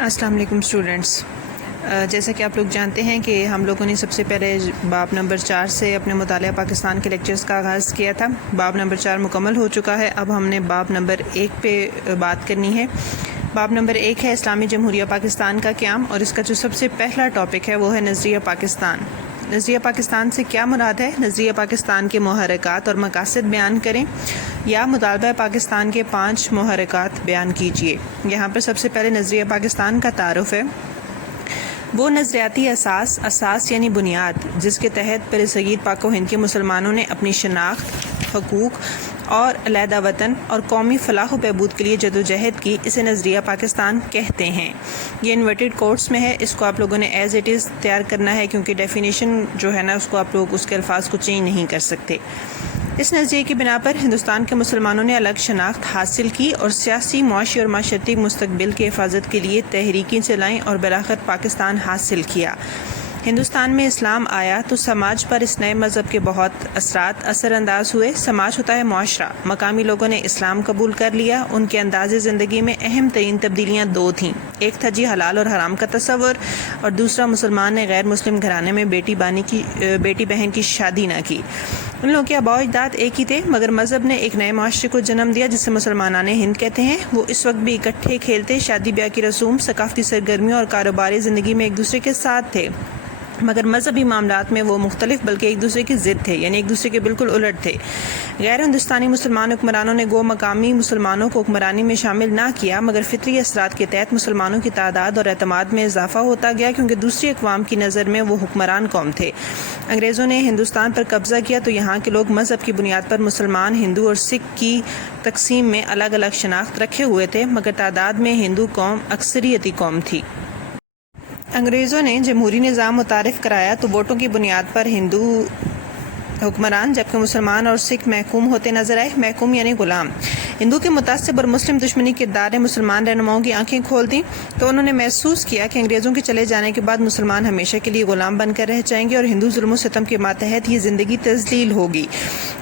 السلام علیکم اسٹوڈنٹس، جیسا کہ آپ لوگ جانتے ہیں کہ ہم لوگوں نے سب سے پہلے باب نمبر 4 سے اپنے مطالعہ پاکستان کے لیکچرز کا آغاز کیا تھا۔ باب نمبر 4 مکمل ہو چکا ہے۔ اب ہم نے باب نمبر 1 پہ بات کرنی ہے۔ باب نمبر 1 ہے اسلامی جمہوریہ پاکستان کا قیام، اور اس کا جو سب سے پہلا ٹاپک ہے وہ ہے نظریہ پاکستان۔ نظریہ پاکستان سے کیا مراد ہے؟ نظریہ پاکستان کے محرکات اور مقاصد بیان کریں، یا مطالبہ پاکستان کے 5 محرکات بیان کیجیے۔ یہاں پر سب سے پہلے نظریہ پاکستان کا تعارف ہے۔ وہ نظریاتی اساس یعنی بنیاد جس کے تحت برصغیر پاک و ہند کے مسلمانوں نے اپنی شناخت، حقوق اور علیحدہ وطن اور قومی فلاح و بہبود کے لیے جدوجہد کی، اسے نظریہ پاکستان کہتے ہیں۔ یہ انورٹڈ کوٹس میں ہے، اس کو آپ لوگوں نے ایز اٹ از تیار کرنا ہے، کیونکہ ڈیفینیشن جو ہے نا اس کو آپ لوگ اس کے الفاظ کو چینج نہیں کر سکتے۔ اس نظریے کی بنا پر ہندوستان کے مسلمانوں نے الگ شناخت حاصل کی اور سیاسی، معاشی اور معاشرتی مستقبل کی حفاظت کے لیے تحریکیں چلائیں اور بالآخر پاکستان حاصل کیا۔ ہندوستان میں اسلام آیا تو سماج پر اس نئے مذہب کے بہت اثر انداز ہوئے۔ سماج ہوتا ہے معاشرہ۔ مقامی لوگوں نے اسلام قبول کر لیا۔ ان کے انداز زندگی میں اہم ترین تبدیلیاں 2 تھیں۔ ایک تھا حلال اور حرام کا تصور، اور دوسرا مسلمان نے غیر مسلم گھرانے میں بیٹی بہن کی شادی نہ کی۔ ان لوگوں کے آباء و اجداد ایک ہی تھے، مگر مذہب نے ایک نئے معاشرے کو جنم دیا جسے مسلمانان ہند کہتے ہیں۔ وہ اس وقت بھی اکٹھے کھیلتے، شادی بیاہ کی رسوم، ثقافتی سرگرمیوں اور کاروباری زندگی میں ایک دوسرے کے ساتھ تھے، مگر مذہبی معاملات میں وہ مختلف بلکہ ایک دوسرے کی ضد تھے، یعنی ایک دوسرے کے بالکل الٹ تھے۔ غیر ہندوستانی مسلمان حکمرانوں نے گو مقامی مسلمانوں کو حکمرانی میں شامل نہ کیا، مگر فطری اثرات کے تحت مسلمانوں کی تعداد اور اعتماد میں اضافہ ہوتا گیا، کیونکہ دوسری اقوام کی نظر میں وہ حکمران قوم تھے۔ انگریزوں نے ہندوستان پر قبضہ کیا تو یہاں کے لوگ مذہب کی بنیاد پر مسلمان، ہندو اور سکھ کی تقسیم میں الگ الگ شناخت رکھے ہوئے تھے، مگر تعداد میں ہندو قوم اکثریتی قوم تھی۔ انگریزوں نے جمہوری نظام متعارف کرایا تو ووٹوں کی بنیاد پر ہندو حکمران جبکہ مسلمان اور سکھ محکوم ہوتے نظر آئے۔ محکوم یعنی غلام۔ ہندو کے متعصب اور مسلم دشمنی کردار نے مسلمان رہنماؤں کی آنکھیں کھول دیں، تو انہوں نے محسوس کیا کہ انگریزوں کے چلے جانے کے بعد مسلمان ہمیشہ کے لیے غلام بن کر رہ جائیں گے اور ہندو ظلم و ستم کے ماتحت یہ زندگی تذلیل ہوگی۔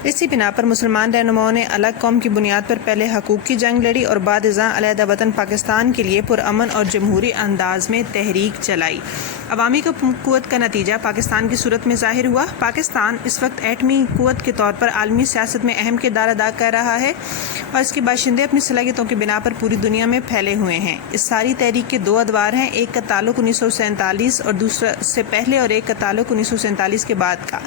اسی بنا پر مسلمان رہنماؤں نے الگ قوم کی بنیاد پر پہلے حقوق کی جنگ لڑی اور بعد ازاں علیحدہ وطن پاکستان کے لیے پرامن اور جمہوری انداز میں تحریک چلائی۔ عوامی قوت کا نتیجہ پاکستان کی صورت میں ظاہر ہوا۔ پاکستان اس وقت ایٹمی قوت کے طور پر عالمی سیاست میں اہم کردار ادا کر رہا ہے، اور اس کے باشندے اپنی صلاحیتوں کی بنا پر پوری دنیا میں پھیلے ہوئے ہیں۔ اس ساری تحریک کے 2 ادوار ہیں، ایک کا تعلق 1947 اور دوسرا سے پہلے، اور ایک کا تعلق 1947 کے بعد کا۔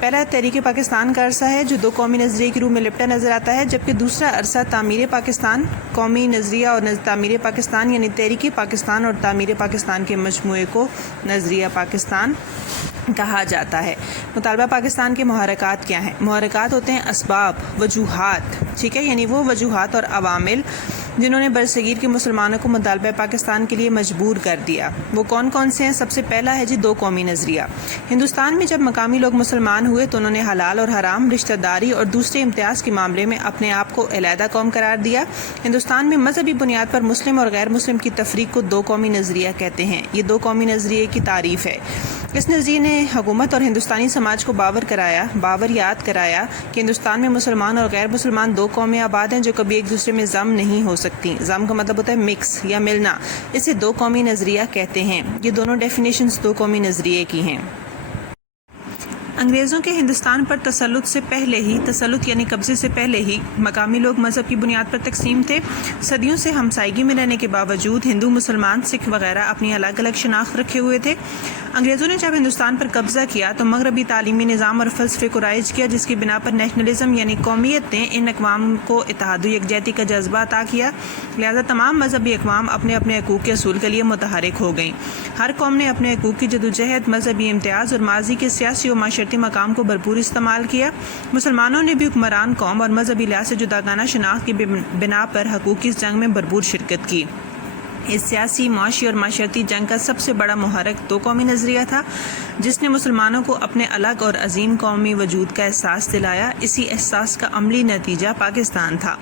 پہلا تحریک پاکستان کا عرصہ ہے جو 2 قومی نظریے کی روح میں لپٹا نظر آتا ہے، جبکہ دوسرا عرصہ تعمیر پاکستان، قومی نظریہ اور تعمیر پاکستان یعنی تحریک پاکستان اور تعمیر پاکستان کے مجموعے کو نظریہ پاکستان کہا جاتا ہے۔ مطالبہ پاکستان کے محرکات کیا ہیں؟ محرکات ہوتے ہیں اسباب، وجوہات، ٹھیک ہے، یعنی وہ وجوہات اور عوامل جنہوں نے برصغیر کے مسلمانوں کو مطالبہ پاکستان کے لیے مجبور کر دیا۔ وہ کون کون سے ہیں؟ سب سے پہلا ہے 2 قومی نظریہ۔ ہندوستان میں جب مقامی لوگ مسلمان ہوئے تو انہوں نے حلال اور حرام، رشتہ داری اور دوسرے امتیاز کے معاملے میں اپنے آپ کو علیحدہ قوم قرار دیا۔ ہندوستان میں مذہبی بنیاد پر مسلم اور غیر مسلم کی تفریق کو 2 قومی نظریہ کہتے ہیں۔ یہ 2 قومی نظریے کی تعریف ہے۔ اس نظریے نے حکومت اور ہندوستانی سماج کو باور یاد کرایا کہ ہندوستان میں مسلمان اور غیر مسلمان 2 قومیں آباد ہیں جو کبھی ایک دوسرے میں ضم نہیں ہو سکتی۔ ضم کا مطلب ہوتا ہے مکس یا ملنا، اسے 2 قومی نظریہ کہتے ہیں۔ یہ دونوں ڈیفینیشنز 2 قومی نظریے کی ہیں۔ انگریزوں کے ہندوستان پر تسلط یعنی قبضے سے پہلے ہی مقامی لوگ مذہب کی بنیاد پر تقسیم تھے۔ صدیوں سے ہمسائیگی میں رہنے کے باوجود ہندو، مسلمان، سکھ وغیرہ اپنی الگ الگ شناخت رکھے ہوئے تھے۔ انگریزوں نے جب ہندوستان پر قبضہ کیا تو مغربی تعلیمی نظام اور فلسفے کو رائج کیا، جس کی بنا پر نیشنلزم یعنی قومیت نے ان اقوام کو اتحاد و یکجہتی کا جذبہ عطا کیا، لہذا تمام مذہبی اقوام اپنے اپنے حقوق کے اصول کے لیے متحرک ہو گئیں۔ ہر قوم نے اپنے حقوق کی جدوجہد، مذہبی امتیاز اور ماضی کے سیاسی و معاشرتی مقام کو بھرپور استعمال کیا۔ مسلمانوں نے بھی حکمران قوم اور مذہبی لحاظ سے جداگانہ شناخت کی بنا پر حقوق کی اس جنگ میں بھرپور شرکت کی۔ اس سیاسی، معاشی اور معاشرتی جنگ کا سب سے بڑا محرک 2 قومی نظریہ تھا، جس نے مسلمانوں کو اپنے الگ اور عظیم قومی وجود کا احساس دلایا۔ اسی احساس کا عملی نتیجہ پاکستان تھا۔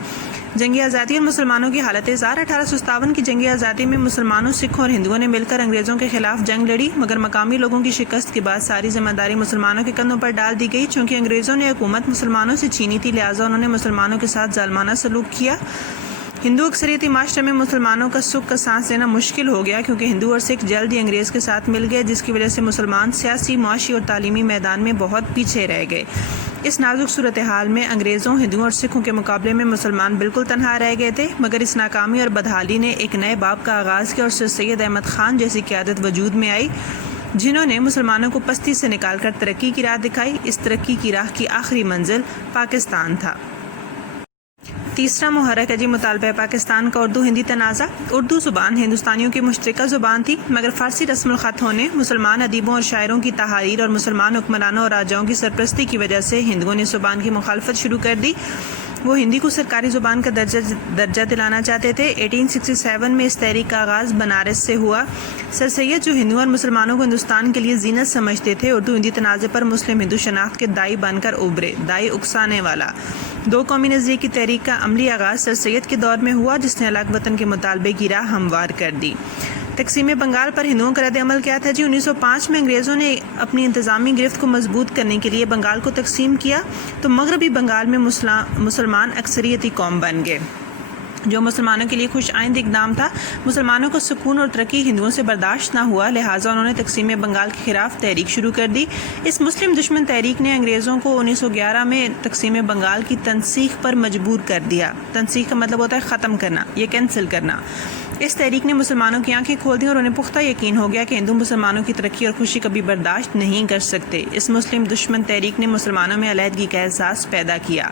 جنگ آزادی اور مسلمانوں کی حالت زار 1857 کی جنگ آزادی میں مسلمانوں، سکھوں اور ہندوؤں نے مل کر انگریزوں کے خلاف جنگ لڑی، مگر مقامی لوگوں کی شکست کے بعد ساری ذمہ داری مسلمانوں کے کندھوں پر ڈال دی گئی۔ چونکہ انگریزوں نے حکومت مسلمانوں سے چھینی تھی، لہٰذا انہوں نے مسلمانوں کے ساتھ ظالمانہ سلوک کیا۔ ہندو اکثریتی معاشرے میں مسلمانوں کا سکھ کا سانس لینا مشکل ہو گیا، کیونکہ ہندو اور سکھ جلد ہی انگریز کے ساتھ مل گئے، جس کی وجہ سے مسلمان سیاسی، معاشی اور تعلیمی میدان میں بہت پیچھے رہ گئے۔ اس نازک صورتحال میں انگریزوں، ہندوؤں اور سکھوں کے مقابلے میں مسلمان بالکل تنہا رہ گئے تھے، مگر اس ناکامی اور بدحالی نے ایک نئے باب کا آغاز کیا اور سر سید احمد خان جیسی قیادت وجود میں آئی، جنہوں نے مسلمانوں کو پستی سے نکال کر ترقی کی راہ دکھائی۔ اس ترقی کی راہ کی آخری منزل پاکستان تھا۔ تیسرا محرک ہے جی مطالبہ پاکستان کا اردو ہندی تنازع۔ اردو زبان ہندوستانیوں کی مشترکہ زبان تھی، مگر فارسی رسم الخط ہونے، مسلمان ادیبوں اور شاعروں کی تحاریر اور مسلمان حکمرانوں اور راجاؤں کی سرپرستی کی وجہ سے ہندوؤں نے اس زبان کی مخالفت شروع کر دی۔ وہ ہندی کو سرکاری زبان کا درجہ دلانا چاہتے تھے۔ 1867 میں اس تحریک کا آغاز بنارس سے ہوا۔ سر سید، جو ہندوؤں اور مسلمانوں کو ہندوستان کے لیے زینت سمجھتے تھے، اردو ہندی تنازع پر مسلم ہندو شناخت کے دائی بن کر ابھرے۔ دائی اکسانے والا دو قومی نظریے کی تحریک کا عملی آغاز سر سید کے دور میں ہوا، جس نے الگ وطن کے مطالبے کی راہ ہموار کر دی۔ تقسیم بنگال پر ہندوؤں کا رد عمل کیا تھا جی؟ 1905 میں انگریزوں نے اپنی انتظامی گرفت کو مضبوط کرنے کے لیے بنگال کو تقسیم کیا، تو مغربی بنگال میں مسلمان اکثریتی قوم بن گئے، جو مسلمانوں کے لیے خوش آئند اقدام تھا۔ مسلمانوں کو سکون اور ترقی ہندوؤں سے برداشت نہ ہوا، لہٰذا انہوں نے تقسیم بنگال کے خلاف تحریک شروع کر دی۔ اس مسلم دشمن تحریک نے انگریزوں کو 1911 میں تقسیم بنگال کی تنسیخ پر مجبور کر دیا۔ تنسیخ کا مطلب ہوتا ہے ختم کرنا یا کینسل کرنا۔ اس تحریک نے مسلمانوں کی آنکھیں کھول دیں اور انہیں پختہ یقین ہو گیا کہ ہندو مسلمانوں کی ترقی اور خوشی کبھی برداشت نہیں کر سکتے۔ اس مسلم دشمن تحریک نے مسلمانوں میں علیحدگی کا احساس پیدا کیا۔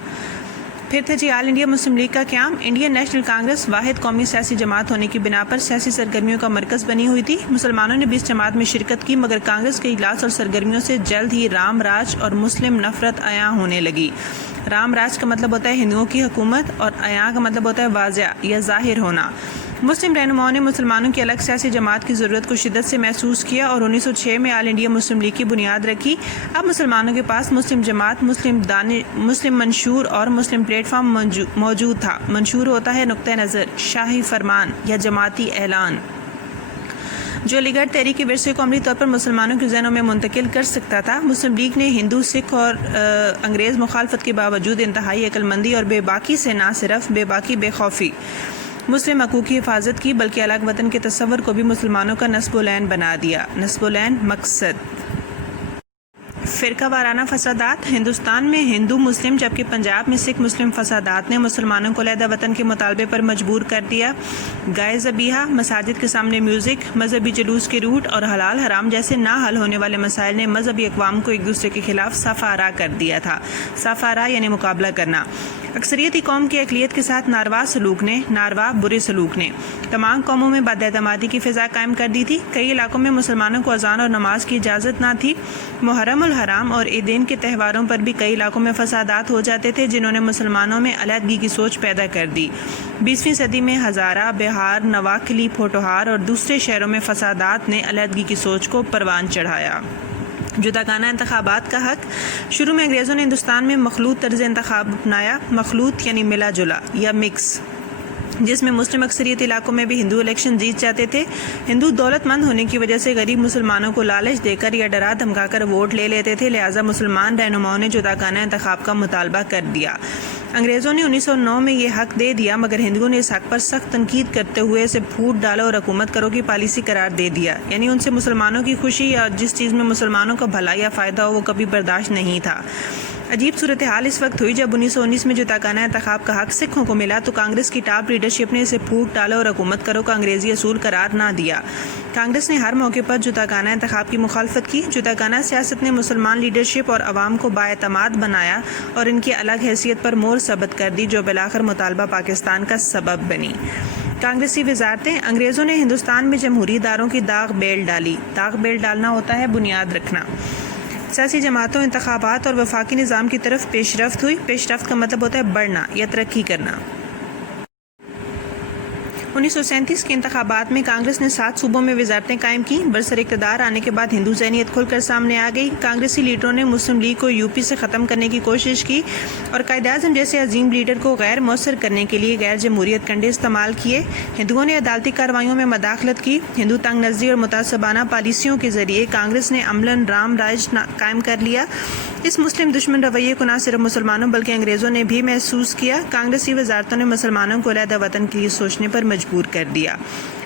پھر تھا جی آل انڈیا مسلم لیگ کا قیام۔ انڈین نیشنل کانگریس واحد قومی سیاسی جماعت ہونے کی بنا پر سیاسی سرگرمیوں کا مرکز بنی ہوئی تھی۔ مسلمانوں نے بھی اس جماعت میں شرکت کی، مگر کانگریس کے اجلاس اور سرگرمیوں سے جلد ہی رام راج اور مسلم نفرت عیاں ہونے لگی۔ رام راج کا مطلب ہوتا ہے ہندوؤں کی حکومت، اور عیاں کا مطلب ہوتا ہے واضح یا ظاہر ہونا۔ مسلم رہنماؤں نے مسلمانوں کی الگ سیاسی جماعت کی ضرورت کو شدت سے محسوس کیا اور 1906 میں آل انڈیا مسلم لیگ کی بنیاد رکھی۔ اب مسلمانوں کے پاس مسلم جماعت، مسلم منشور اور مسلم پلیٹ فارم موجود تھا۔ منشور ہوتا ہے نقطہ نظر، شاہی فرمان یا جماعتی اعلان، جو علی گڑھ تحریک کے ورثے کو عملی طور پر مسلمانوں کے ذہنوں میں منتقل کر سکتا تھا۔ مسلم لیگ نے ہندو، سکھ اور انگریز مخالفت کے باوجود انتہائی عقل مندی اور بے باکی سے نہ صرف بے باکی بے خوفی مسلم حقوق کی حفاظت کی، بلکہ الگ وطن کے تصور کو بھی مسلمانوں کا نصب العین بنا دیا۔ نصب العین مقصد فرقہ وارانہ فسادات۔ ہندوستان میں ہندو مسلم جبکہ پنجاب میں سکھ مسلم فسادات نے مسلمانوں کو علیحدہ وطن کے مطالبے پر مجبور کر دیا۔ گائے ذبیحہ، مساجد کے سامنے میوزک، مذہبی جلوس کے روٹ اور حلال حرام جیسے نہ حل ہونے والے مسائل نے مذہبی اقوام کو ایک دوسرے کے خلاف صف آرا کر دیا تھا۔ صف آرا یعنی مقابلہ کرنا۔ اکثریتی قوم کی اقلیت کے ساتھ ناروا برے سلوک نے تمام قوموں میں بد اعتمادی کی فضا قائم کر دی تھی۔ کئی علاقوں میں مسلمانوں کو اذان اور نماز کی اجازت نہ تھی۔ محرم الحرام اور عیدین کے تہواروں پر بھی کئی علاقوں میں فسادات ہو جاتے تھے، جنہوں نے مسلمانوں میں علیحدگی کی سوچ پیدا کر دی۔ 20ویں صدی میں ہزارہ، بہار، نواکلی، پوٹھوہار اور دوسرے شہروں میں فسادات نے علیحدگی کی سوچ کو پروان چڑھایا۔ جداگانہ انتخابات کا حق۔ شروع میں انگریزوں نے ہندوستان میں مخلوط طرز انتخاب اپنایا۔ مخلوط یعنی ملا جلا یا مکس، جس میں مسلم اکثریت علاقوں میں بھی ہندو الیکشن جیت جاتے تھے۔ ہندو دولت مند ہونے کی وجہ سے غریب مسلمانوں کو لالچ دے کر یا ڈرا دھمکا کر ووٹ لے لیتے تھے، لہٰذا مسلمان رہنماؤں نے جداگانہ انتخاب کا مطالبہ کر دیا۔ انگریزوں نے 1909 میں یہ حق دے دیا، مگر ہندوؤں نے اس حق پر سخت تنقید کرتے ہوئے اسے پھوٹ ڈالا اور حکومت کرو کی پالیسی قرار دے دیا، یعنی ان سے مسلمانوں کی خوشی یا جس چیز میں مسلمانوں کا بھلا یا فائدہ ہو وہ کبھی برداشت نہیں تھا۔ عجیب صورتحال اس وقت ہوئی جب 1919 میں جداگانہ انتخاب کا حق سکھوں کو ملا تو کانگریس کی ٹاپ لیڈرشپ نے اسے پھوٹ ڈالا اور حکومت کرو کا انگریزی اصول قرار نہ دیا۔ کانگریس نے ہر موقع پر جداگانہ انتخاب کی مخالفت کی۔ جداگانہ سیاست نے مسلمان لیڈرشپ اور عوام کو بااعتماد بنایا اور ان کی الگ حیثیت پر مہر ثبت کر دی، جو بالآخر مطالبہ پاکستان کا سبب بنی۔ کانگریسی وزارتیں۔ انگریزوں نے ہندوستان میں جمہوری اداروں کی داغ بیل ڈالی۔ داغ بیل ڈالنا ہوتا ہے بنیاد رکھنا۔ سیاسی جماعتوں، انتخابات اور وفاقی نظام کی طرف پیش رفت ہوئی۔ پیش رفت کا مطلب ہوتا ہے بڑھنا یا ترقی کرنا۔ 1937 کے انتخابات میں کانگریس نے 7 صوبوں میں وزارتیں قائم کی۔ برسر اقتدار آنے کے بعد ہندو ذہنیت کھل کر سامنے آ گئی۔ کانگریسی لیڈروں نے مسلم لیگ کو یو پی سے ختم کرنے کی کوشش کی اور قائد اعظم جیسے عظیم لیڈر کو غیر مؤثر کرنے کے لیے غیر جمہوریت کنڈے استعمال کیے۔ ہندوؤں نے عدالتی کارروائیوں میں مداخلت کی۔ ہندو تنگ نظری اور متعصبانہ پالیسیوں کے ذریعے کانگریس نے عملاً رام راج قائم کر لیا۔ اس مسلم دشمن رویے کو نہ صرف مسلمانوں بلکہ انگریزوں نے بھی محسوس کیا۔ کانگریسی وزارتوں نے مسلمانوں کو علیحدہ وطن کے لیے سوچنے پر مجبور کر دیا۔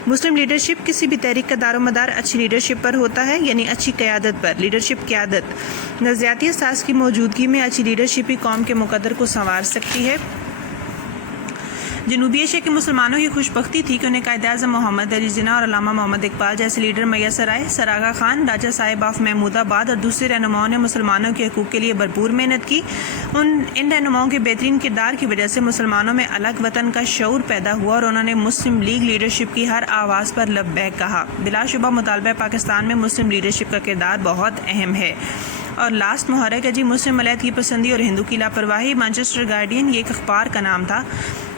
مسلم لیڈرشپ کسی بھی تحریک کا دار و مدار اچھی لیڈرشپ پر ہوتا ہے، یعنی اچھی قیادت پر۔ لیڈرشپ قیادت نظریاتی اساس کی موجودگی میں اچھی لیڈرشپ ہی قوم کے مقدر کو سنوار سکتی ہے۔ جنوبی ایشیا کے مسلمانوں کی خوش بختی تھی کہ انہیں قائد اعظم محمد علی جناح اور علامہ محمد اقبال جیسے لیڈر میسر آئے۔ سر آغا خان، راجہ صاحب آف محمود آباد اور دوسرے رہنماؤں نے مسلمانوں کے حقوق کے لیے بھرپور محنت کی۔ ان رہنماؤں کے بہترین کردار کی وجہ سے مسلمانوں میں الگ وطن کا شعور پیدا ہوا اور انہوں نے مسلم لیگ لیڈرشپ کی ہر آواز پر لبیک کہا۔ بلا شبہ مطالبہ پاکستان میں مسلم لیڈرشپ کا کردار بہت اہم ہے۔ اور لاسٹ محرک ہے جی مسلم علیحدگی پسندی اور ہندو کی لاپرواہی۔ مانچسٹر گارڈین، یہ ایک اخبار کا نام تھا،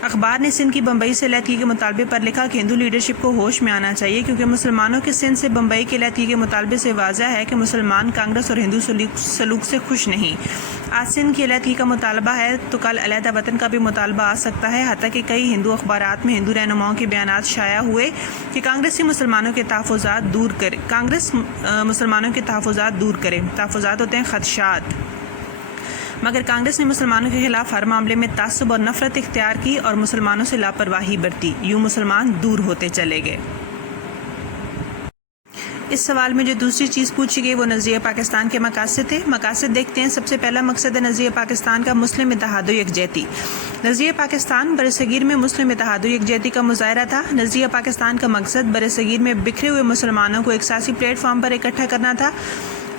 اخبار نے سندھ کی بمبئی سے علیحدگی کے مطالبے پر لکھا کہ ہندو لیڈرشپ کو ہوش میں آنا چاہیے، کیونکہ مسلمانوں کے سندھ سے بمبئی کے علیحدگی کے مطالبے سے واضح ہے کہ مسلمان کانگریس اور ہندو سلوک سے خوش نہیں۔ آج سندھ کی علیحدگی کا مطالبہ ہے تو کل علیحدہ وطن کا بھی مطالبہ آ سکتا ہے۔ حتیٰ کہ کئی ہندو اخبارات میں ہندو رہنماؤں کے بیانات شائع ہوئے کہ کانگریس مسلمانوں کے تحفظات دور کرے۔ تحفظات ہوتے ہیں خدشات، مگر کانگریس نے مسلمانوں کے خلاف ہر معاملے میں تعصب اور نفرت اختیار کی اور مسلمانوں سے لاپرواہی برتی۔ یوں مسلمان دور ہوتے چلے گئے۔ اس سوال میں جو دوسری چیز پوچھی گئی وہ نظریہ پاکستان کے مقاصد تھے۔ مقاصد دیکھتے ہیں۔ سب سے پہلا مقصد ہے نظریہ پاکستان کا مسلم اتحاد و یکجہتی۔ نظریہ پاکستان برصغیر میں مسلم اتحاد و یکجہتی کا مظاہرہ تھا۔ نظریہ پاکستان کا مقصد برصغیر میں بکھرے ہوئے مسلمانوں کو ایک سیاسی پلیٹ فارم پر اکٹھا کرنا تھا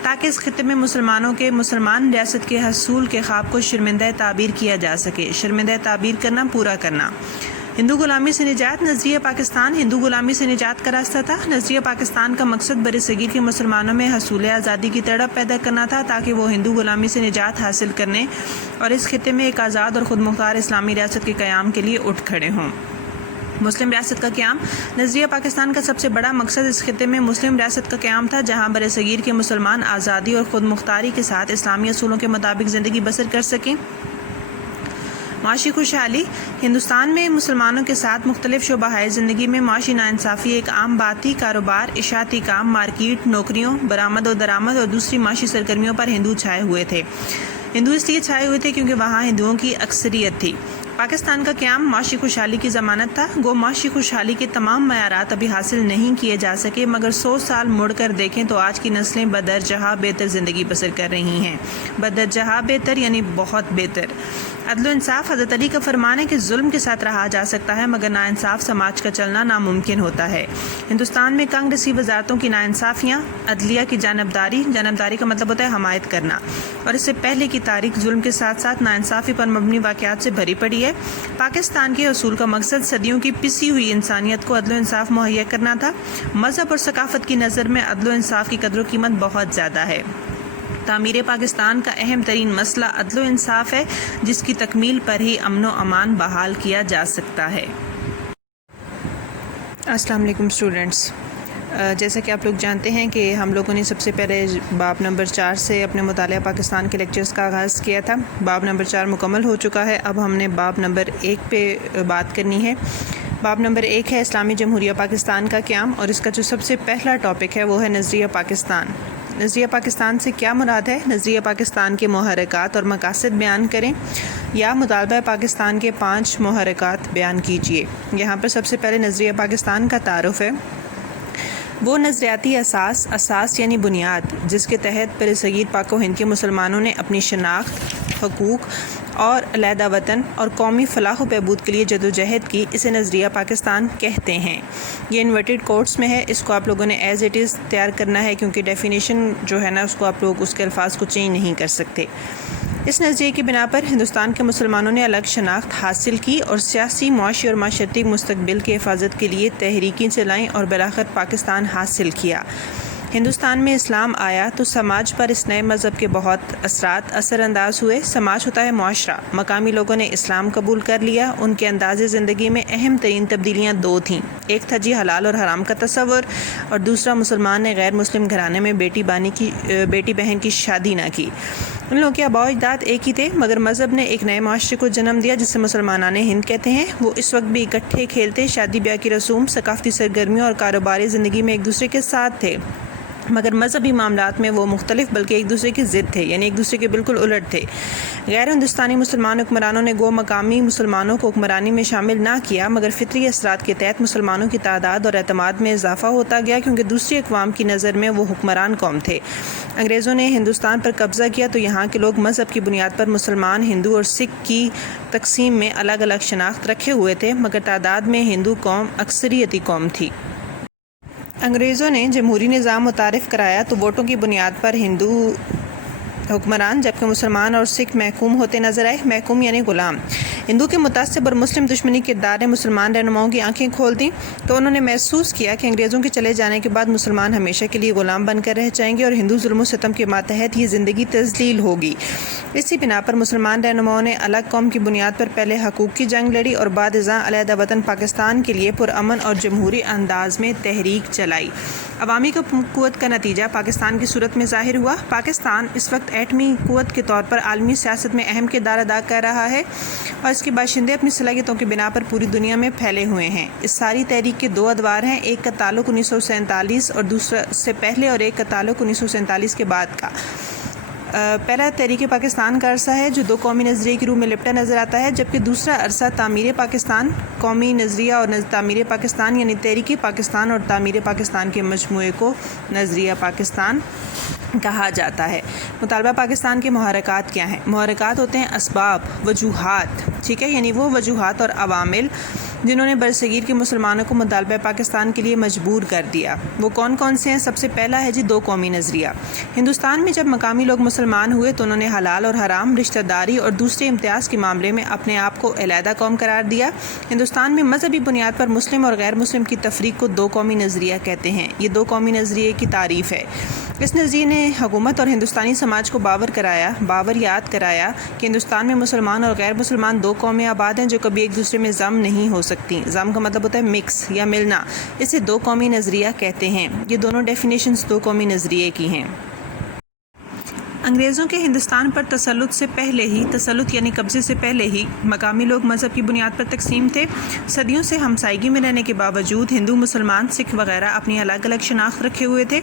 تاکہ اس خطے میں مسلمانوں کے مسلمان ریاست کے حصول کے خواب کو شرمندہ تعبیر کیا جا سکے۔ شرمندہ تعبیر کرنا، پورا کرنا۔ ہندو غلامی سے نجات۔ نظریہ پاکستان ہندو غلامی سے نجات کا راستہ تھا۔ نظریہ پاکستان کا مقصد برصغیر کے مسلمانوں میں حصول آزادی کی تڑپ پیدا کرنا تھا تاکہ وہ ہندو غلامی سے نجات حاصل کرنے اور اس خطے میں ایک آزاد اور خود مختار اسلامی ریاست کے قیام کے لیے اٹھ کھڑے ہوں۔ مسلم ریاست کا قیام۔ نظریہ پاکستان کا سب سے بڑا مقصد اس خطے میں مسلم ریاست کا قیام تھا جہاں برصغیر کے مسلمان آزادی اور خود مختاری کے ساتھ اسلامی اصولوں کے مطابق زندگی بسر کر سکیں۔ معاشی خوشحالی۔ ہندوستان میں مسلمانوں کے ساتھ مختلف شعبہ زندگی میں معاشی ناانصافی ایک عام بات تھی۔ کاروبار، اشاعتی کام، مارکیٹ، نوکریوں، برآمد و درآمد اور دوسری معاشی سرگرمیوں پر ہندو چھائے ہوئے تھے۔ ہندو اس لیے چھائے ہوئے تھے کیونکہ وہاں ہندوؤں کی اکثریت تھی۔ پاکستان کا قیام معاشی خوشحالی کی ضمانت تھا۔ گو معاشی خوشحالی کے تمام معیارات ابھی حاصل نہیں کیے جا سکے، مگر 100 سال مڑ کر دیکھیں تو آج کی نسلیں بدرجہ بہتر زندگی بسر کر رہی ہیں۔ بدرجہ بہتر یعنی بہت بہتر۔ عدل و انصاف۔ حضرت علی کا فرمان ہے کہ ظلم کے ساتھ رہا جا سکتا ہے مگر ناانصاف سماج کا چلنا ناممکن ہوتا ہے۔ ہندوستان میں کانگریسی وزارتوں کی ناانصافیاں، عدلیہ کی جانبداری کا مطلب ہوتا ہے حمایت کرنا، اور اس سے پہلے کی تاریخ ظلم کے ساتھ ساتھ ناانصافی پر مبنی واقعات سے بھری پڑی ہے۔ پاکستان کے حصول کا مقصد صدیوں کی پسی ہوئی انسانیت کو عدل و انصاف مہیا کرنا تھا۔ مذہب اور ثقافت کی نظر میں عدل و انصاف کی قدر و قیمت بہت زیادہ ہے۔ تعمیر پاکستان کا اہم ترین مسئلہ عدل و انصاف ہے جس کی تکمیل پر ہی امن و امان بحال کیا جا سکتا ہے۔ السلام علیکم اسٹوڈنٹس، جیسا کہ آپ لوگ جانتے ہیں کہ ہم لوگوں نے سب سے پہلے باب نمبر 4 سے اپنے مطالعہ پاکستان کے لیکچرز کا آغاز کیا تھا۔ باب نمبر 4 مکمل ہو چکا ہے۔ اب ہم نے باب نمبر 1 پہ بات کرنی ہے۔ باب نمبر 1 ہے اسلامی جمہوریہ پاکستان کا قیام، اور اس کا جو سب سے پہلا ٹاپک ہے وہ ہے نظریہ پاکستان۔ نظریہ پاکستان سے کیا مراد ہے؟ نظریہ پاکستان کے محرکات اور مقاصد بیان کریں یا مطالبہ پاکستان کے 5 محرکات بیان کیجیے۔ یہاں پر سب سے پہلے نظریہ پاکستان کا تعارف ہے۔ وہ نظریاتی اساس یعنی بنیاد جس کے تحت برصغیر پاک و ہند کے مسلمانوں نے اپنی شناخت، حقوق اور علیحدہ وطن اور قومی فلاح و بہبود کے لیے جدوجہد کی، اسے نظریہ پاکستان کہتے ہیں۔ یہ انورٹڈ کوٹس میں ہے، اس کو آپ لوگوں نے ایز اٹ از تیار کرنا ہے کیونکہ ڈیفینیشن جو ہے نا اس کو آپ لوگ اس کے الفاظ کو چینج نہیں کر سکتے۔ اس نظریے کی بنا پر ہندوستان کے مسلمانوں نے الگ شناخت حاصل کی اور سیاسی، معاشی اور معاشرتی مستقبل کی حفاظت کے لیے تحریکیں چلائیں اور بالآخر پاکستان حاصل کیا۔ ہندوستان میں اسلام آیا تو سماج پر اس نئے مذہب کے بہت اثرات اثر انداز ہوئے۔ سماج ہوتا ہے معاشرہ۔ مقامی لوگوں نے اسلام قبول کر لیا۔ ان کے انداز زندگی میں اہم ترین تبدیلیاں دو تھیں، ایک تھا جی حلال اور حرام کا تصور، اور دوسرا مسلمان نے غیر مسلم گھرانے میں بیٹی بہن کی شادی نہ کی۔ ان لوگوں کے آباء و اجداد ایک ہی تھے، مگر مذہب نے ایک نئے معاشرے کو جنم دیا جسے مسلمانان ہند کہتے ہیں۔ وہ اس وقت بھی اکٹھے کھیلتے، شادی بیاہ کی رسوم، ثقافتی سرگرمیوں اور کاروباری زندگی میں ایک دوسرے کے ساتھ تھے، مگر مذہبی معاملات میں وہ مختلف بلکہ ایک دوسرے کی ضد تھے، یعنی ایک دوسرے کے بالکل الٹ تھے۔ غیر ہندوستانی مسلمان حکمرانوں نے گو مقامی مسلمانوں کو حکمرانی میں شامل نہ کیا، مگر فطری اثرات کے تحت مسلمانوں کی تعداد اور اعتماد میں اضافہ ہوتا گیا، کیونکہ دوسری اقوام کی نظر میں وہ حکمران قوم تھے۔ انگریزوں نے ہندوستان پر قبضہ کیا تو یہاں کے لوگ مذہب کی بنیاد پر مسلمان، ہندو اور سکھ کی تقسیم میں الگ الگ شناخت رکھے ہوئے تھے، مگر تعداد میں ہندو قوم اکثریتی قوم تھی۔ انگریزوں نے جمہوری نظام متعارف کرایا تو ووٹوں کی بنیاد پر ہندو حکمران جبکہ مسلمان اور سکھ محکوم ہوتے نظر آئے۔ محکوم یعنی غلام۔ ہندو کے متعصب اور مسلم دشمنی کردار نے مسلمان رہنماؤں کی آنکھیں کھول دیں، تو انہوں نے محسوس کیا کہ انگریزوں کے چلے جانے کے بعد مسلمان ہمیشہ کے لیے غلام بن کر رہ جائیں گے اور ہندو ظلم و ستم کے ماتحت یہ زندگی تذلیل ہوگی۔ اسی بنا پر مسلمان رہنماؤں نے الگ قوم کی بنیاد پر پہلے حقوق کی جنگ لڑی اور بعد ازاں علیحدہ وطن پاکستان کے لیے پرامن اور جمہوری انداز میں تحریک چلائی۔ عوامی قوت کا نتیجہ پاکستان کی صورت میں ظاہر ہوا۔ پاکستان اس وقت ایٹمی قوت کے طور پر عالمی سیاست میں اہم کردار ادا کر رہا ہے اور اس کے باشندے اپنی صلاحیتوں کی بنا پر پوری دنیا میں پھیلے ہوئے ہیں۔ اس ساری تحریک کے دو ادوار ہیں، ایک کا تعلق 1947 اور دوسرا سے پہلے اور ایک کا تعلق 1947 کے بعد کا۔ پہلا تحریک پاکستان کا عرصہ ہے جو دو قومی نظریے کی روح میں لپٹا نظر آتا ہے، جبکہ دوسرا عرصہ تعمیر پاکستان، قومی نظریہ اور تعمیر پاکستان یعنی تحریک پاکستان اور تعمیر پاکستان کے مجموعے کو نظریہ پاکستان کہا جاتا ہے۔ مطالبہ پاکستان کے محرکات کیا ہیں؟ محرکات ہوتے ہیں اسباب، وجوہات، ٹھیک ہے، یعنی وہ وجوہات اور عوامل جنہوں نے برصغیر کے مسلمانوں کو مطالبہ پاکستان کے لیے مجبور کر دیا۔ وہ کون کون سے ہیں؟ سب سے پہلا ہے جی دو قومی نظریہ۔ ہندوستان میں جب مقامی لوگ مسلمان ہوئے تو انہوں نے حلال اور حرام، رشتہ داری اور دوسرے امتیاز کے معاملے میں اپنے آپ کو علیحدہ قوم قرار دیا۔ ہندوستان میں مذہبی بنیاد پر مسلم اور غیر مسلم کی تفریق کو دو قومی نظریہ کہتے ہیں۔ یہ دو قومی نظریے کی تعریف ہے۔ اس نظریے نے حکومت اور ہندوستانی سماج کو باور یاد کرایا کہ ہندوستان میں مسلمان اور غیر مسلمان دو قومیں آباد ہیں جو کبھی ایک دوسرے میں ضم نہیں ہو سکتی۔ ضم کا مطلب ہوتا ہے مکس یا ملنا، اسے دو قومی نظریہ کہتے ہیں۔ یہ دونوں ڈیفینیشنز دو قومی نظریے کی ہیں۔ انگریزوں کے ہندوستان پر تسلط یعنی قبضے سے پہلے ہی مقامی لوگ مذہب کی بنیاد پر تقسیم تھے۔ صدیوں سے ہمسائیگی میں رہنے کے باوجود ہندو، مسلمان، سکھ وغیرہ اپنی الگ الگ شناخت رکھے ہوئے تھے۔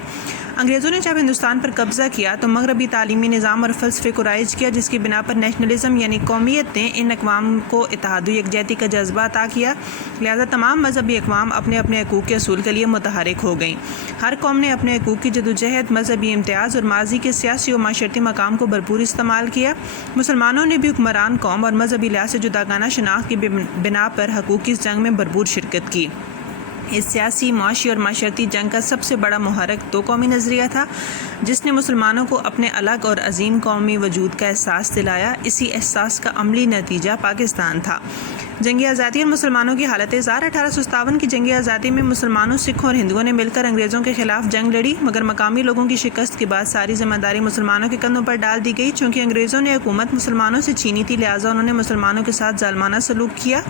انگریزوں نے جب ہندوستان پر قبضہ کیا تو مغربی تعلیمی نظام اور فلسفے کو رائج کیا، جس کی بنا پر نیشنلزم یعنی قومیت نے ان اقوام کو اتحاد و یکجہتی کا جذبہ عطا کیا، لہذا تمام مذہبی اقوام اپنے اپنے حقوق کے اصول کے لیے متحرک ہو گئیں۔ ہر قوم نے اپنے حقوق کی جدوجہد، مذہبی امتیاز اور ماضی کے سیاسی و معاشرتی مقام کو بھرپور استعمال کیا۔ مسلمانوں نے بھی حکمران قوم اور مذہبی لحاظ سے جداگانہ شناخت کی بنا پر حقوق کی اس جنگ میں بھرپور شرکت کی۔ اس سیاسی، معاشی اور معاشرتی جنگ کا سب سے بڑا محرک دو قومی نظریہ تھا، جس نے مسلمانوں کو اپنے الگ اور عظیم قومی وجود کا احساس دلایا۔ اسی احساس کا عملی نتیجہ پاکستان تھا۔ جنگ آزادی اور مسلمانوں کی حالت زار۔ 1857 کی جنگ آزادی میں مسلمانوں، سکھوں اور ہندوؤں نے مل کر انگریزوں کے خلاف جنگ لڑی، مگر مقامی لوگوں کی شکست کے بعد ساری ذمہ داری مسلمانوں کے کندھوں پر ڈال دی گئی۔ چونکہ انگریزوں نے حکومت مسلمانوں سے چھینی تھی، لہٰذا انہوں نے مسلمانوں کے ساتھ ظالمانہ سلوک کیا۔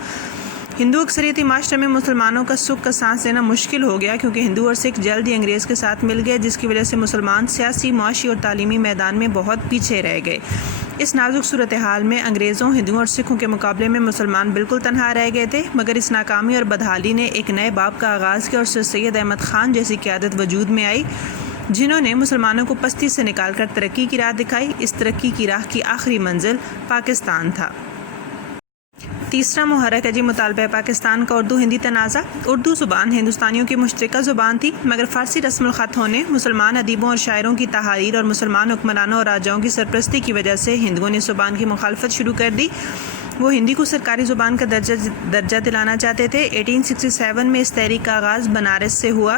ہندو اکثریتی معاشرے میں مسلمانوں کا سکھ کا سانس لینا مشکل ہو گیا، کیونکہ ہندو اور سکھ جلد ہی انگریز کے ساتھ مل گئے، جس کی وجہ سے مسلمان سیاسی، معاشی اور تعلیمی میدان میں بہت پیچھے رہ گئے۔ اس نازک صورتحال میں انگریزوں، ہندوؤں اور سکھوں کے مقابلے میں مسلمان بالکل تنہا رہ گئے تھے، مگر اس ناکامی اور بدحالی نے ایک نئے باب کا آغاز کیا اور سر سید احمد خان جیسی قیادت وجود میں آئی، جنہوں نے مسلمانوں کو پستی سے نکال کر ترقی کی راہ دکھائی۔ اس ترقی کی راہ کی آخری منزل پاکستان تھا۔ تیسرا محرک ہے جی مطالبہ پاکستان کا اردو ہندی تنازع۔ اردو زبان ہندوستانیوں کی مشترکہ زبان تھی، مگر فارسی رسم الخط ہونے، مسلمان ادیبوں اور شاعروں کی تحاریر اور مسلمان حکمرانوں اور راجاؤں کی سرپرستی کی وجہ سے ہندوؤں نے زبان کی مخالفت شروع کر دی۔ وہ ہندی کو سرکاری زبان کا درجہ دلانا چاہتے تھے۔ 1867 میں اس تحریک کا آغاز بنارس سے ہوا۔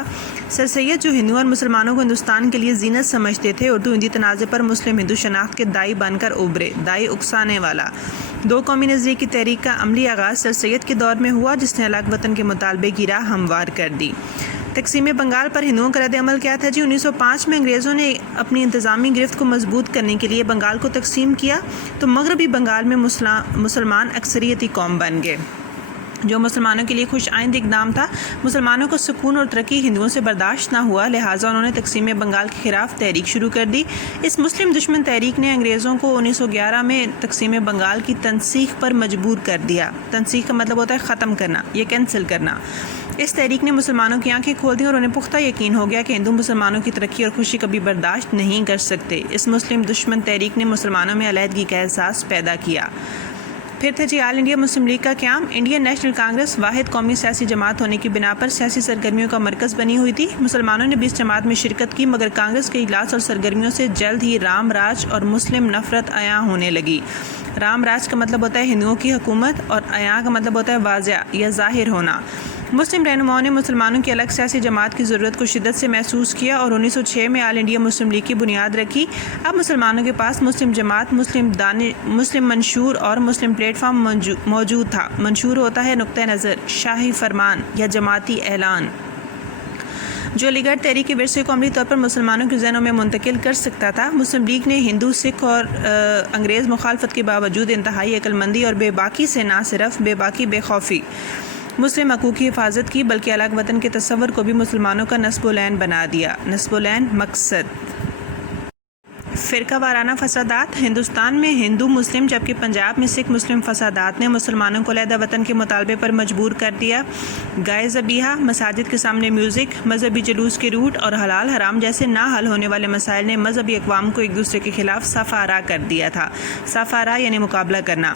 سر سید، جو ہندوؤں اور مسلمانوں کو ہندوستان کے لیے زینت سمجھتے تھے، اردو ہندی تنازع پر مسلم ہندو شناخت کے دائی بن کر ابھرے۔ دائی اکسانے والا۔ دو قومی نظریے کی تحریک کا عملی آغاز سر سید کے دور میں ہوا، جس نے الگ وطن کے مطالبے کی راہ ہموار کر دی۔ تقسیم بنگال پر ہندوؤں کا رد عمل کیا تھا جی؟ 1905 میں انگریزوں نے اپنی انتظامی گرفت کو مضبوط کرنے کے لیے بنگال کو تقسیم کیا تو مغربی بنگال میں مسلمان اکثریتی قوم بن گئے، جو مسلمانوں کے لیے خوش آئند اقدام تھا۔ مسلمانوں کو سکون اور ترقی ہندوؤں سے برداشت نہ ہوا، لہٰذا انہوں نے تقسیم بنگال کے خلاف تحریک شروع کر دی۔ اس مسلم دشمن تحریک نے انگریزوں کو 1911 میں تقسیم بنگال کی تنسیخ پر مجبور کر دیا۔ تنسیخ کا مطلب ہوتا ہے ختم کرنا یا کینسل کرنا۔ اس تحریک نے مسلمانوں کی آنکھیں کھول دیں اور انہیں پختہ یقین ہو گیا کہ ہندو مسلمانوں کی ترقی اور خوشی کبھی برداشت نہیں کر سکتے۔ اس مسلم دشمن تحریک نے مسلمانوں میں علیحدگی کا احساس پیدا کیا۔ پھر تھا جی آل انڈیا مسلم لیگ کا قیام۔ انڈین نیشنل کانگریس واحد قومی سیاسی جماعت ہونے کی بنا پر سیاسی سرگرمیوں کا مرکز بنی ہوئی تھی۔ مسلمانوں نے بھی اس جماعت میں شرکت کی، مگر کانگریس کے اجلاس اور سرگرمیوں سے جلد ہی رام راج اور مسلم نفرت عیاں ہونے لگی۔ رام راج کا مطلب ہوتا ہے ہندوؤں کی حکومت اور عیاں کا مطلب ہوتا ہے واضح یا ظاہر ہونا۔ مسلم رہنماؤں نے مسلمانوں کی الگ سیاسی جماعت کی ضرورت کو شدت سے محسوس کیا اور 1906 میں آل انڈیا مسلم لیگ کی بنیاد رکھی۔ اب مسلمانوں کے پاس مسلم جماعت، مسلم منشور اور مسلم پلیٹ فارم موجود تھا۔ منشور ہوتا ہے نقطہ نظر، شاہی فرمان یا جماعتی اعلان، جو علی گڑھ تحریک کے ورثے کو عملی طور پر مسلمانوں کے ذہنوں میں منتقل کر سکتا تھا۔ مسلم لیگ نے ہندو، سکھ اور انگریز مخالفت کے باوجود انتہائی عقل مندی اور بے باکی سے نہ صرف بے باکی بے خوفی مسلم حقوق کی حفاظت کی، بلکہ الگ وطن کے تصور کو بھی مسلمانوں کا نصب العین بنا دیا۔ نصب العین مقصد فرقہ وارانہ فسادات۔ ہندوستان میں ہندو مسلم جبکہ پنجاب میں سکھ مسلم فسادات نے مسلمانوں کو علیحدہ وطن کے مطالبے پر مجبور کر دیا۔ گائے ذبیحہ، مساجد کے سامنے میوزک، مذہبی جلوس کے روٹ اور حلال حرام جیسے نہ حل ہونے والے مسائل نے مذہبی اقوام کو ایک دوسرے کے خلاف صف آرا کر دیا تھا۔ صف آرا یعنی مقابلہ کرنا۔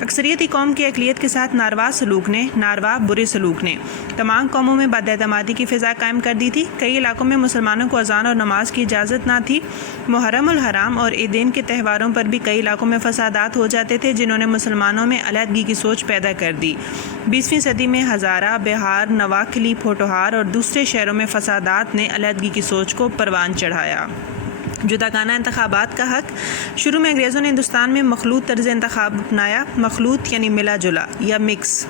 اکثریتی قوم کی اقلیت کے ساتھ ناروا برے سلوک نے تمام قوموں میں بد اعتمادی کی فضا قائم کر دی تھی۔ کئی علاقوں میں مسلمانوں کو اذان اور نماز کی اجازت نہ تھی۔ محرم الحرام اور عیدین کے تہواروں پر بھی کئی علاقوں میں فسادات ہو جاتے تھے، جنہوں نے مسلمانوں میں علیحدگی کی سوچ پیدا کر دی۔ 20ویں صدی میں ہزارہ، بہار، نواکلی، پوٹھوہار اور دوسرے شہروں میں فسادات نے علیحدگی کی سوچ کو پروان چڑھایا۔ جداگانہ انتخابات کا حق۔ شروع میں انگریزوں نے ہندوستان میں مخلوط طرز انتخاب اپنایا۔ مخلوط یعنی ملا جلا یا مکس،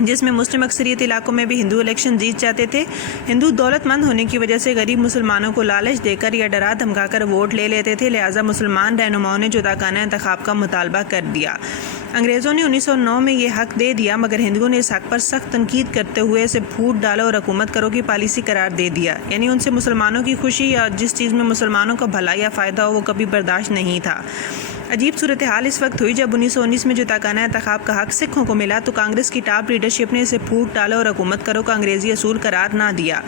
جس میں مسلم اکثریت علاقوں میں بھی ہندو الیکشن جیت جاتے تھے۔ ہندو دولت مند ہونے کی وجہ سے غریب مسلمانوں کو لالچ دے کر یا ڈرا دھمکا کر ووٹ لے لیتے تھے، لہٰذا مسلمان رہنماؤں نے جداگانہ انتخاب کا مطالبہ کر دیا۔ انگریزوں نے 1909 میں یہ حق دے دیا، مگر ہندوؤں نے اس حق پر سخت تنقید کرتے ہوئے اسے پھوٹ ڈالو اور حکومت کرو کی پالیسی قرار دے دیا، یعنی ان سے مسلمانوں کی خوشی یا جس چیز میں مسلمانوں کا بھلا یا فائدہ ہو وہ کبھی برداشت نہیں تھا۔ عجیب صورتحال اس وقت ہوئی جب 1919 میں جداگانہ انتخاب کا حق سکھوں کو ملا تو کانگریس کی ٹاپ لیڈرشپ نے اسے پھوٹ ڈالو اور حکومت کرو کا انگریزی اصول قرار نہ دیا۔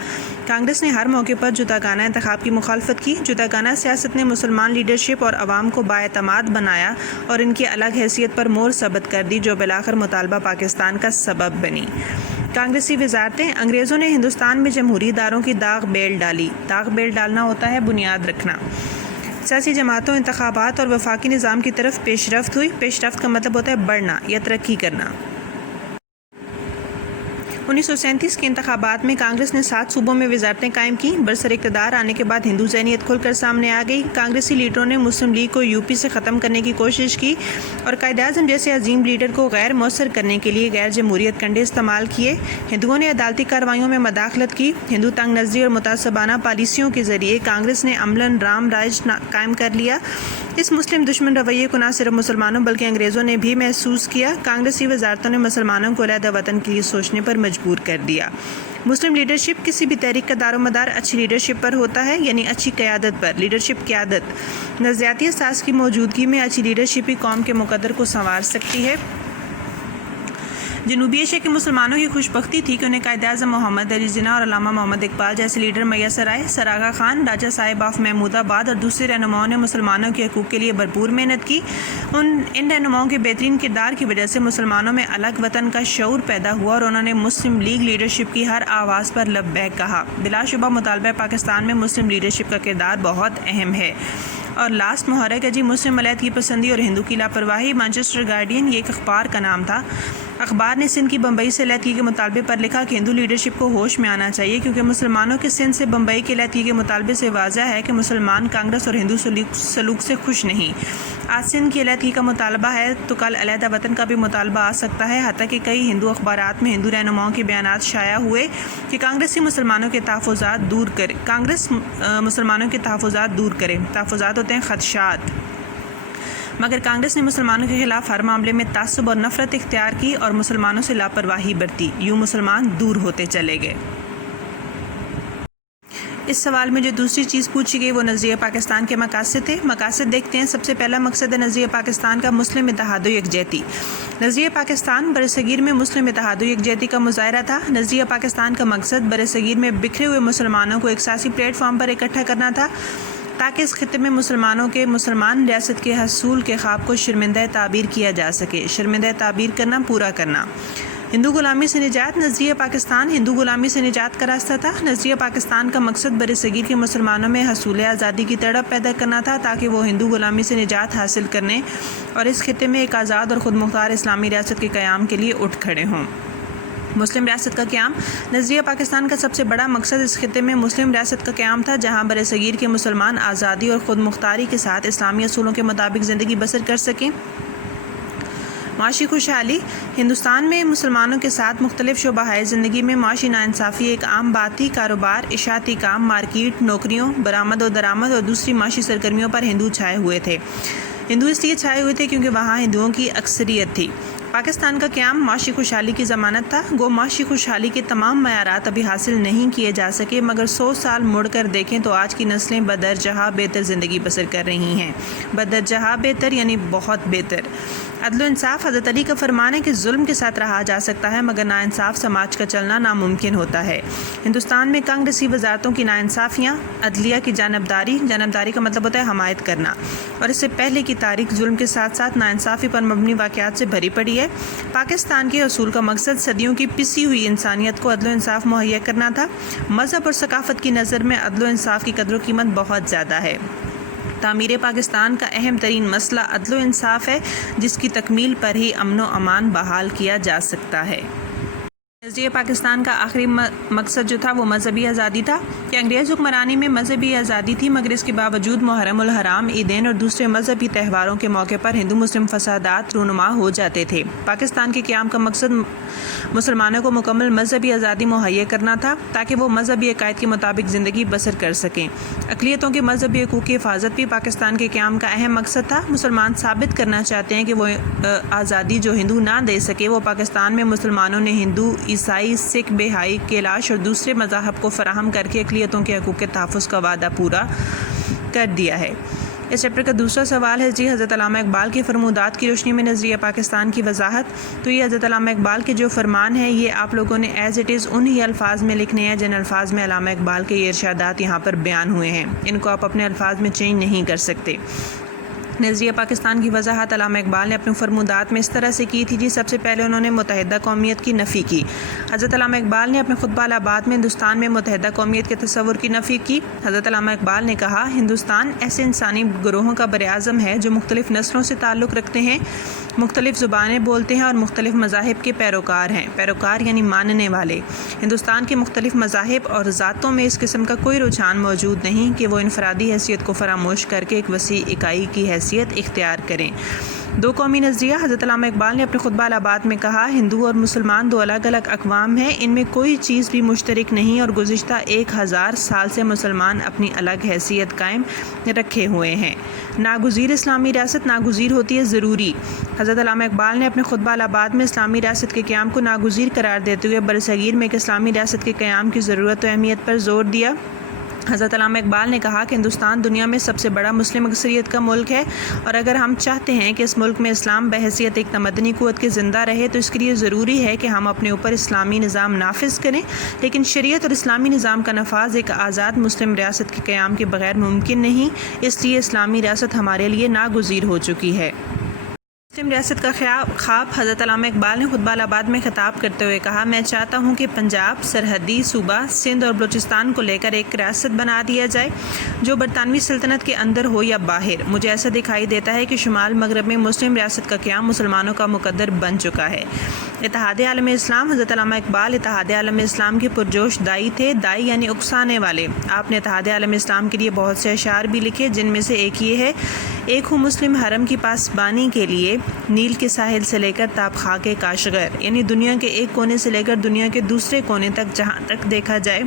کانگریس نے ہر موقع پر جداگانہ انتخاب کی مخالفت کی۔ جداگانہ سیاست نے مسلمان لیڈرشپ اور عوام کو بااعتماد بنایا اور ان کی الگ حیثیت پر مہر ثبت کر دی، جو بالآخر مطالبہ پاکستان کا سبب بنی۔ کانگریسی وزارتیں۔ انگریزوں نے ہندوستان میں جمہوری اداروں کی داغ بیل ڈالی۔ داغ بیل ڈالنا ہوتا ہے بنیاد رکھنا۔ سیاسی جماعتوں، انتخابات اور وفاقی نظام کی طرف پیش رفت ہوئی۔ پیش رفت کا مطلب ہوتا ہے بڑھنا یا ترقی کرنا۔ 1937 کے انتخابات میں کانگریس نے 7 صوبوں میں وزارتیں قائم کی۔ برسر اقتدار آنے کے بعد ہندو ذہنیت کھل کر سامنے آ گئی۔ کانگریسی لیڈروں نے مسلم لیگ کو یو پی سے ختم کرنے کی کوشش کی اور قائد اعظم جیسے عظیم لیڈر کو غیر مؤثر کرنے کے لیے غیر جمہوریت کنڈے استعمال کیے۔ ہندوؤں نے عدالتی کارروائیوں میں مداخلت کی۔ ہندو تنگ نظری اور متعصبانہ پالیسیوں کے ذریعے کانگریس نے عملاً رام راج قائم کر لیا۔ اس مسلم دشمن رویے کو نہ صرف مسلمانوں بلکہ انگریزوں نے بھی محسوس کیا۔ کانگریسی وزارتوں نے مسلمانوں کو علیحدہ وطن کے لیے سوچنے پر مجبور کر دیا۔ مسلم لیڈرشپ کسی بھی تحریک کا دار و مدار اچھی لیڈرشپ پر ہوتا ہے، یعنی اچھی قیادت پر۔ لیڈرشپ قیادت نظریاتی اساس کی موجودگی میں اچھی لیڈرشپ ہی قوم کے مقدر کو سنوار سکتی ہے۔ جنوبی ایشیا کے مسلمانوں کی خوش بختی تھی کہ انہیں قائد اعظم محمد علی جناح اور علامہ محمد اقبال جیسے لیڈر میسر آئے۔ سر آغا خان، راجہ صاحب آف محمود آباد اور دوسرے رہنماؤں نے مسلمانوں کے حقوق کے لیے بھرپور محنت کی۔ ان رہنماؤں کے بہترین کردار کی وجہ سے مسلمانوں میں الگ وطن کا شعور پیدا ہوا اور انہوں نے مسلم لیگ لیڈرشپ کی ہر آواز پر لبیک کہا۔ بلا شبہ مطالبہ پاکستان میں مسلم لیڈرشپ کا کردار بہت اہم ہے۔ اور لاسٹ محرک ہے جی مسلم علیحدگی پسندی اور ہندو کی لاپرواہی۔ مانچسٹر گارڈین یہ ایک اخبار کا نام تھا۔ اخبار نے سندھ کی بمبئی سے علیحدگی کے مطالبے پر لکھا کہ ہندو لیڈرشپ کو ہوش میں آنا چاہیے، کیونکہ مسلمانوں کے سندھ سے بمبئی کے علیحدگی کے مطالبے سے واضح ہے کہ مسلمان کانگریس اور ہندو سلوک سے خوش نہیں۔ آج سندھ کی علیحدگی کا مطالبہ ہے تو کل علیحدہ وطن کا بھی مطالبہ آ سکتا ہے، حتیٰ کہ کئی ہندو اخبارات میں ہندو رہنماؤں کے بیانات شائع ہوئے کہ کانگریس مسلمانوں کے تحفظات دور کرے۔ تحفظات ہوتے ہیں خدشات، مگر کانگریس نے مسلمانوں کے خلاف ہر معاملے میں تعصب اور نفرت اختیار کی اور مسلمانوں سے لاپرواہی برتی، یوں مسلمان دور ہوتے چلے گئے۔ اس سوال میں جو دوسری چیز پوچھی گئی وہ نظریہ پاکستان کے مقاصد تھے۔ مقاصد دیکھتے ہیں۔ سب سے پہلا مقصد ہے نظریہ پاکستان کا مسلم اتحاد و یکجہتی۔ نظریہ پاکستان برصغیر میں مسلم اتحاد و یکجہتی کا مظاہرہ تھا۔ نظریہ پاکستان کا مقصد برصغیر میں بکھرے ہوئے مسلمانوں کو ایک سیاسی پلیٹ فارم پر اکٹھا کرنا تھا تاکہ اس خطے میں مسلمانوں کے مسلمان ریاست کے حصول کے خواب کو شرمندہ تعبیر کیا جا سکے۔ شرمندہ تعبیر کرنا، پورا کرنا۔ ہندو غلامی سے نجات۔ نظریہ پاکستان ہندو غلامی سے نجات کا راستہ تھا۔ نظریہ پاکستان کا مقصد برصغیر کے مسلمانوں میں حصول آزادی کی تڑپ پیدا کرنا تھا تاکہ وہ ہندو غلامی سے نجات حاصل کرنے اور اس خطے میں ایک آزاد اور خود مختار اسلامی ریاست کے قیام کے لیے اٹھ کھڑے ہوں۔ مسلم ریاست کا قیام۔ نظریہ پاکستان کا سب سے بڑا مقصد اس خطے میں مسلم ریاست کا قیام تھا جہاں برصغیر کے مسلمان آزادی اور خود مختاری کے ساتھ اسلامی اصولوں کے مطابق زندگی بسر کر سکیں۔ معاشی خوشحالی۔ ہندوستان میں مسلمانوں کے ساتھ مختلف شعبہ زندگی میں معاشی ناانصافی ایک عام بات تھی۔ کاروبار، اشاعتی کام، مارکیٹ، نوکریوں، برآمد و درآمد اور دوسری معاشی سرگرمیوں پر ہندو چھائے ہوئے تھے۔ ہندو اس لیے چھائے ہوئے تھے کیونکہ وہاں ہندوؤں کی اکثریت تھی۔ پاکستان کا قیام معاشی خوشحالی کی ضمانت تھا۔ گو معاشی خوشحالی کے تمام معیارات ابھی حاصل نہیں کیے جا سکے، مگر 100 سال مڑ کر دیکھیں تو آج کی نسلیں بدرجہ بہتر زندگی بسر کر رہی ہیں۔ بدرجہ بہتر یعنی بہت بہتر۔ عدل و انصاف۔ حضرت علی کا فرمان ہے کہ ظلم کے ساتھ رہا جا سکتا ہے مگر ناانصاف سماج کا چلنا ناممکن ہوتا ہے۔ ہندوستان میں کانگریسی وزارتوں کی ناانصافیاں، عدلیہ کی جانبداری کا مطلب ہوتا ہے حمایت کرنا، اور اس سے پہلے کی تاریخ ظلم کے ساتھ ساتھ ناانصافی پر مبنی واقعات سے بھری پڑی ہے۔ پاکستان کے حصول کا مقصد صدیوں کی پسی ہوئی انسانیت کو عدل و انصاف مہیا کرنا تھا۔ مذہب اور ثقافت کی نظر میں عدل و انصاف کی قدر و قیمت بہت زیادہ ہے۔ تعمیر پاکستان کا اہم ترین مسئلہ عدل و انصاف ہے جس کی تکمیل پر ہی امن و امان بحال کیا جا سکتا ہے۔ نظریہ پاکستان کا آخری مقصد جو تھا وہ مذہبی آزادی تھا کہ انگریز حکمرانی میں مذہبی آزادی تھی مگر اس کے باوجود محرم الحرام، عیدین اور دوسرے مذہبی تہواروں کے موقع پر ہندو مسلم فسادات رونما ہو جاتے تھے۔ پاکستان کے قیام کا مقصد مسلمانوں کو مکمل مذہبی آزادی مہیا کرنا تھا تاکہ وہ مذہبی عقائد کے مطابق زندگی بسر کر سکیں۔ اقلیتوں کے مذہبی حقوق کی حفاظت بھی پاکستان کے قیام کا اہم مقصد تھا۔ مسلمان ثابت کرنا چاہتے ہیں کہ وہ آزادی جو ہندو نہ دے سکے وہ پاکستان میں مسلمانوں نے ہندو، عیسائی، سکھ، بہائی، کیلاش اور دوسرے مذاہب کو فراہم کر کے اقلیتوں کے حقوق کے تحفظ کا وعدہ پورا کر دیا ہے۔ اس چیپٹر کا دوسرا سوال ہے حضرت علامہ اقبال کی فرمودات کی روشنی میں نظریہ پاکستان کی وضاحت۔ تو یہ حضرت علامہ اقبال کے جو فرمان ہیں یہ آپ لوگوں نے ایز اٹ از انہی الفاظ میں لکھنے ہیں جن الفاظ میں علامہ اقبال کے یہ ارشادات یہاں پر بیان ہوئے ہیں، ان کو آپ اپنے الفاظ میں چینج نہیں کر سکتے۔ نظریہ پاکستان کی وضاحت علامہ اقبال نے اپنے فرمودات میں اس طرح سے کی تھی سب سے پہلے انہوں نے متحدہ قومیت کی نفی کی۔ حضرت علامہ اقبال نے اپنے خطبہ الآباد میں ہندوستان میں متحدہ قومیت کے تصور کی نفی کی۔ حضرت علامہ اقبال نے کہا، ہندوستان ایسے انسانی گروہوں کا براعظم ہے جو مختلف نسلوں سے تعلق رکھتے ہیں، مختلف زبانیں بولتے ہیں اور مختلف مذاہب کے پیروکار ہیں۔ پیروکار یعنی ماننے والے۔ ہندوستان کے مختلف مذاہب اور ذاتوں میں اس قسم کا کوئی رجحان موجود نہیں کہ وہ انفرادی حیثیت کو فراموش کر کے ایک وسیع اکائی کی حیثیت اختیار کریں۔ دو قومی نظریہ۔ حضرت علامہ اقبال نے اپنے خطبہ الآباد میں کہا، ہندو اور مسلمان دو الگ الگ اقوام ہیں، ان میں کوئی چیز بھی مشترک نہیں اور گزشتہ 1000 سال سے مسلمان اپنی الگ حیثیت قائم رکھے ہوئے ہیں۔ ناگزیر اسلامی ریاست ناگزیر ہوتی ہے ضروری۔ حضرت علامہ اقبال نے اپنے خطبہ الآباد میں اسلامی ریاست کے قیام کو ناگزیر قرار دیتے ہوئے برصغیر میں ایک اسلامی ریاست کے قیام کی ضرورت و اہمیت پر زور دیا۔ حضرت علامہ اقبال نے کہا کہ ہندوستان دنیا میں سب سے بڑا مسلم اکثریت کا ملک ہے اور اگر ہم چاہتے ہیں کہ اس ملک میں اسلام بحیثیت ایک تمدنی قوت کے زندہ رہے تو اس کے لیے ضروری ہے کہ ہم اپنے اوپر اسلامی نظام نافذ کریں، لیکن شریعت اور اسلامی نظام کا نفاذ ایک آزاد مسلم ریاست کے قیام کے بغیر ممکن نہیں، اس لیے اسلامی ریاست ہمارے لیے ناگزیر ہو چکی ہے۔ مسلم ریاست کا خواب۔ حضرت علامہ اقبال نے خطبہ الآباد میں خطاب کرتے ہوئے کہا، میں چاہتا ہوں کہ پنجاب سرحدی صوبہ سندھ اور بلوچستان کو لے کر ایک ریاست بنا دیا جائے جو برطانوی سلطنت کے اندر ہو یا باہر۔ مجھے ایسا دکھائی دیتا ہے کہ شمال مغرب میں مسلم ریاست کا قیام مسلمانوں کا مقدر بن چکا ہے۔ اتحاد عالم اسلام۔ حضرت علامہ اقبال اتحاد عالم اسلام کے پرجوش دائی تھے۔ دائی یعنی اکسانے والے۔ آپ نے اتحاد عالم اسلام کے لیے بہت سے اشعار بھی لکھے جن میں سے ایک یہ ہے، ایک ہوں مسلم حرم کی پاسبانی کے لیے نیل کے ساحل سے لے کر تاب خاک کاشغر، یعنی دنیا کے ایک کونے سے لے کر دنیا کے دوسرے کونے تک جہاں تک دیکھا جائے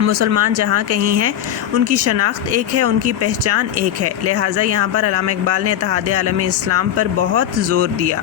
مسلمان جہاں کہیں ہیں ان کی شناخت ایک ہے، ان کی پہچان ایک ہے۔ لہٰذا یہاں پر علامہ اقبال نے اتحاد عالم اسلام پر بہت زور دیا۔